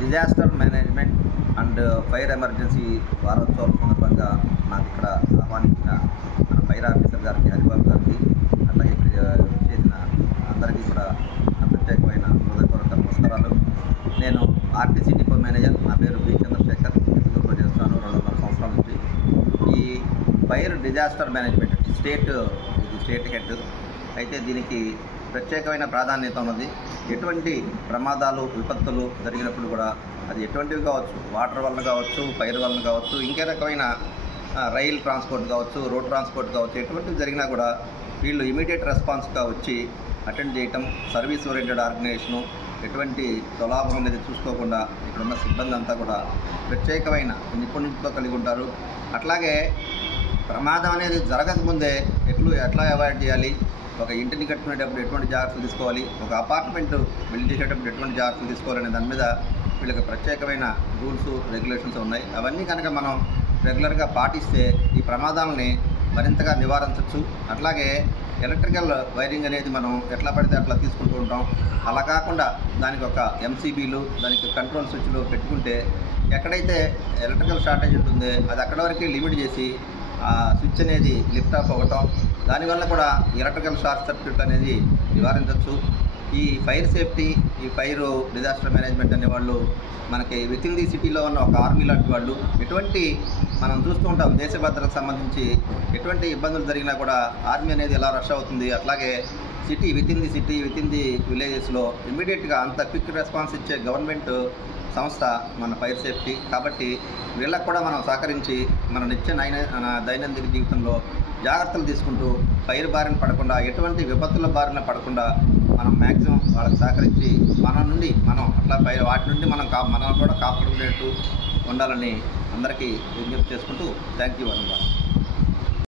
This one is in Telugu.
Disaster management and fire emergency వారోత్సవం సందర్భంగా నాకు ఇక్కడ ఆహ్వానించిన మన ఫైర్ ఆఫీసర్ గారికి, హరిబాబు గారికి, అట్లాగే చేసిన అందరికీ కూడా ప్రత్యేకమైన హృదయపూర్వక నమస్కారాలు. నేను ఆర్టీసీ డిపో మేనేజర్. నా పేరు బి చంద్రశేఖర్. ఇందులో చేస్తున్నాను 2.5 సంవత్సరాల నుంచి. ఈ fire disaster management state head అయితే దీనికి ప్రత్యేకమైన ప్రాధాన్యత ఉన్నది. ఎటువంటి ప్రమాదాలు, విపత్తులు జరిగినప్పుడు కూడా అది ఎటువంటివి కావచ్చు, వాటర్ వలన కావచ్చు, ఫైర్ వలన కావచ్చు, ఇంకే రకమైన రైల్ ట్రాన్స్పోర్ట్ కావచ్చు, రోడ్ ట్రాన్స్పోర్ట్ కావచ్చు, ఎటువంటివి జరిగినా కూడా వీళ్ళు ఇమీడియట్ రెస్పాన్స్గా వచ్చి అటెండ్ చేయటం, సర్వీస్ ఓరియంటెడ్ ఆర్గనైజేషను, ఎటువంటి స్వలాభం అనేది చూసుకోకుండా ఇక్కడున్న సిబ్బంది అంతా కూడా ప్రత్యేకమైన నిపుణులతో కలిగి ఉంటారు. అట్లాగే ప్రమాదం అనేది జరగకముందే ఎట్లా అవాయిడ్ చేయాలి, ఒక ఇంటిని కట్టుకునేటప్పుడు ఎటువంటి జాగ్రత్తలు తీసుకోవాలి, ఒక అపార్ట్మెంట్ బిల్డ్ చేసేటప్పుడు ఎటువంటి జాగ్రత్తలు తీసుకోవాలనే దాని మీద వీళ్ళకి ప్రత్యేకమైన రూల్స్, రెగ్యులేషన్స్ ఉన్నాయి. అవన్నీ కనుక మనం రెగ్యులర్గా పాటిస్తే ఈ ప్రమాదాలని మరింతగా నివారించవచ్చు. అట్లాగే ఎలక్ట్రికల్ వైరింగ్ అనేది మనం ఎట్లా పడితే అట్లా తీసుకుంటూ ఉంటాం. అలా కాకుండా దానికి ఒక ఎంసీబీలు, దానికి కంట్రోల్ స్విచ్లు పెట్టుకుంటే ఎక్కడైతే ఎలక్ట్రికల్ షార్టేజ్ ఉంటుందో అది అక్కడ వరకే లిమిట్ చేసి ఆ స్విచ్ అనేది లిఫ్ట్ ఆఫ్ అవ్వటం, దానివల్ల కూడా ఎలక్ట్రికల్ షార్ట్ సర్క్యూట్ అనేది నివారించవచ్చు. ఈ ఫైర్ సేఫ్టీ, ఈ ఫైర్ డిజాస్టర్ మేనేజ్మెంట్ అనేవాళ్ళు మనకి విత్ ఇన్ ది సిటీలో ఉన్న ఒక ఆర్మీ లాంటి వాళ్ళు. ఎటువంటి మనం చూస్తూ ఉంటాం, దేశ భద్రతకు సంబంధించి ఎటువంటి ఇబ్బందులు జరిగినా కూడా ఆర్మీ అనేది ఎలా రష్ అవుతుంది, అట్లాగే విత్ ఇన్ ది విలేజెస్లో ఇమ్మీడియట్గా అంత క్విక్ రెస్పాన్స్ ఇచ్చే గవర్నమెంట్ సంస్థ మన ఫైర్ సేఫ్టీ. కాబట్టి వీళ్ళకు కూడా మనం సహకరించి మన దైనందిన జీవితంలో జాగ్రత్తలు తీసుకుంటూ ఫైర్ బారిన పడకుండా, ఎటువంటి విపత్తుల బారిన పడకుండా మనం మ్యాక్సిమం వాళ్ళకి సహకరించి వాటి నుండి మనం కూడా కాపాడుకునేట్టు ఉండాలని అందరికీ విజ్ఞప్తి చేసుకుంటూ థ్యాంక్ యూ అన్నమాట.